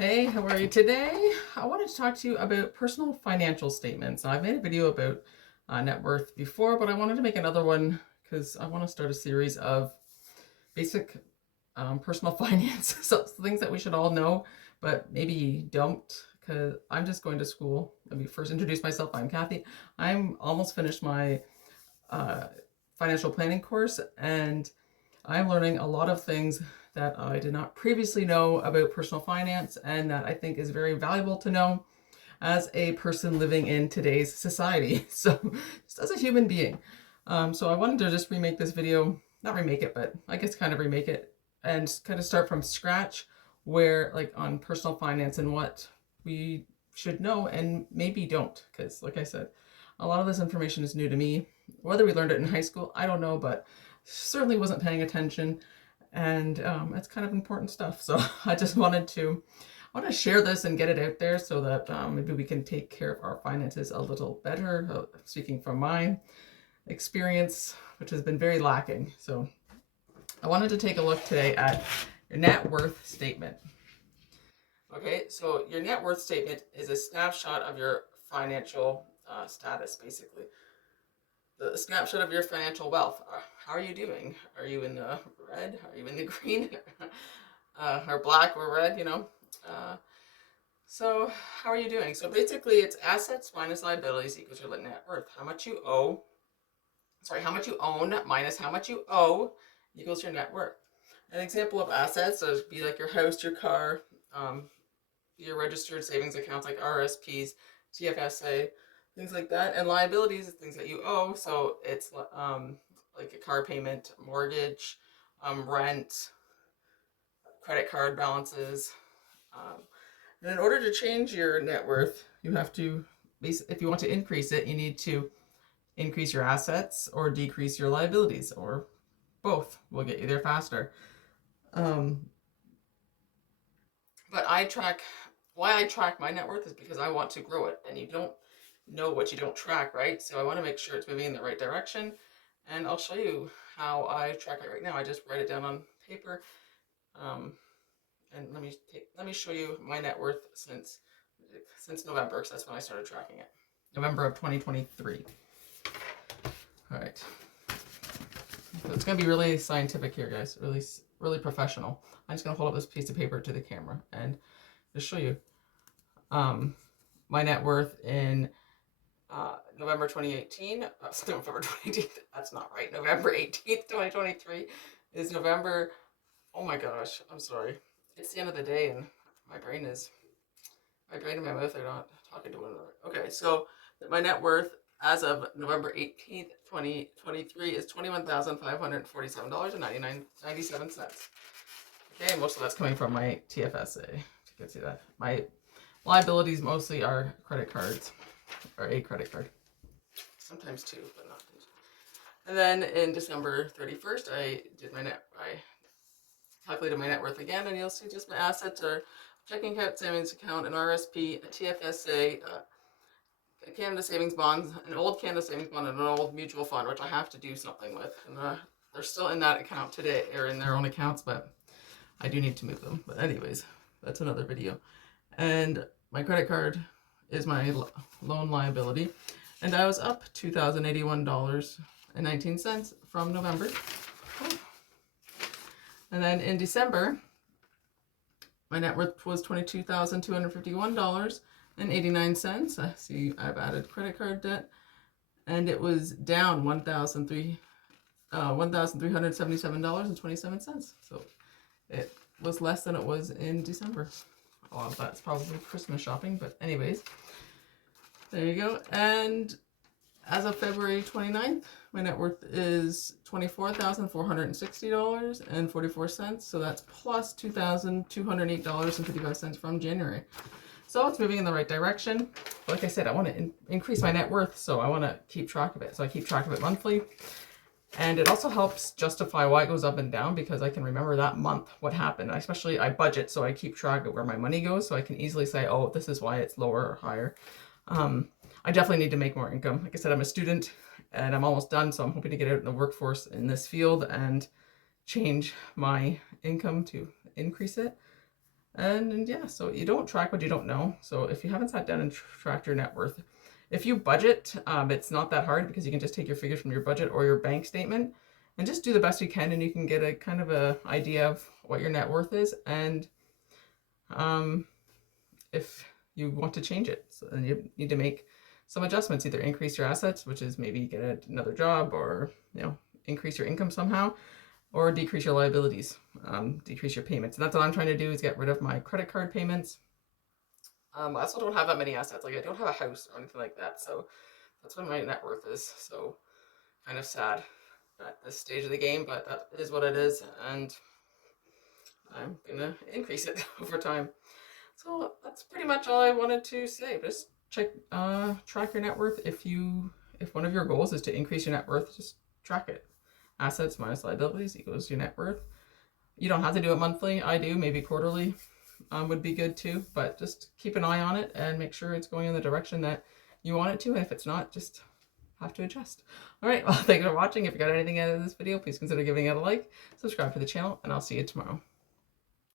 Hey, how are you today? I wanted to talk to you about personal financial statements. Now, I've made a video about net worth before, but I wanted to make another one because I want to start a series of basic personal finance, so things that we should all know, but maybe don't, because I'm just going to school. Let me first introduce myself. I'm Kathy. I'm almost finished my uh, financial planning course, and I'm learning a lot of things that I did not previously know about personal finance and that I think is very valuable to know as a person living in today's society. So, just as a human being. So, I wanted to just remake this video, not remake it, but I guess kind of remake it and kind of start from scratch where, like, on personal finance and what we should know and maybe don't. Because, like I said, a lot of this information is new to me. Whether we learned it in high school, I don't know, but certainly wasn't paying attention, and it's kind of important stuff. So I just wanted to share this and get it out there so that maybe we can take care of our finances a little better. Speaking from my experience, which has been very lacking. So I wanted to take a look today at your net worth statement. Okay, so your net worth statement is a snapshot of your financial status, basically. The snapshot of your financial wealth. How are you doing? Are you in the red? Are you in the green? Or black or red, you know? So how are you doing? So basically it's assets minus liabilities equals your net worth. How much you owe, how much you own minus how much you owe equals your net worth. An example of assets would be like your house, your car, your registered savings accounts like RRSPs, TFSA, things like that. And liabilities is things that you owe. So it's like a car payment, mortgage, rent, credit card balances. And in order to change your net worth, you have to, if you want to increase it, you need to increase your assets or decrease your liabilities, or both will get you there faster. But why I track my net worth is because I want to grow it, and you don't know what you don't track, right? So I want to make sure it's moving in the right direction, and I'll show you how I track it right now. I just write it down on paper, and let me show you my net worth since November, because that's when I started tracking it. November of 2023. All right. So it's gonna be really scientific here, guys. Really professional. I'm just gonna hold up this piece of paper to the camera and just show you my net worth in November 2018. November 2018. That's not right. November 18th, 2023 is November. Oh my gosh, I'm sorry. It's the end of the day, and my brain and my mouth are not talking to one another. Okay, so my net worth as of November 18th, 2023 is $21,547.97. Okay, most of that's coming from my TFSA. You can see that. My liabilities mostly are credit cards, or a credit card. Sometimes two, but not two. And then in December 31st, I calculated my net worth again, and you'll see just my assets are checking account, savings account, an RRSP, a TFSA, a Canada savings bond, an old Canada savings bond, and an old mutual fund, which I have to do something with. And they're still in that account today, or in their own accounts, but I do need to move them. But anyways, that's another video. And my credit card is my loan liability, and I was up $2,081.19 from November. And then in December, my net worth was $22,251.89. I see I've added credit card debt, and it was down $1,377.27. So it was less than it was in December. A lot of that's probably Christmas shopping, but anyways, there you go. And as of February 29th, my net worth is $24,460.44. So that's plus $2,208.55 from January. So it's moving in the right direction. Like I said, I want to increase my net worth, so I want to keep track of it. So I keep track of it monthly. And it also helps justify why it goes up and down, because I can remember that month what happened. Especially I budget, so I keep track of where my money goes, so I can easily say, oh, this is why it's lower or higher. I definitely need to make more income. Like I said, I'm a student and I'm almost done, so I'm hoping to get out in the workforce in this field and change my income to increase it. And yeah, so you don't track what you don't know. So if you haven't sat down and tracked your net worth, if you budget, it's not that hard because you can just take your figures from your budget or your bank statement and just do the best you can, and you can get a kind of a idea of what your net worth is, and if you want to change it. So then you need to make some adjustments, either increase your assets, which is maybe get another job, or increase your income somehow, or decrease your liabilities, decrease your payments. And that's what I'm trying to do, is get rid of my credit card payments. I also don't have that many assets. Like, I don't have a house or anything like that. So that's what my net worth is. So kind of sad at this stage of the game, but that is what it is. And I'm gonna increase it over time. So that's pretty much all I wanted to say. Just track your net worth. If one of your goals is to increase your net worth, just track it. Assets minus liabilities equals your net worth. You don't have to do it monthly. I do, maybe quarterly would be good too, but just keep an eye on it and make sure it's going in the direction that you want it to. And if it's not, just have to adjust. All right, well, thanks for watching. If you got anything out of this video, please consider giving it a like, subscribe to the channel, and I'll see you tomorrow.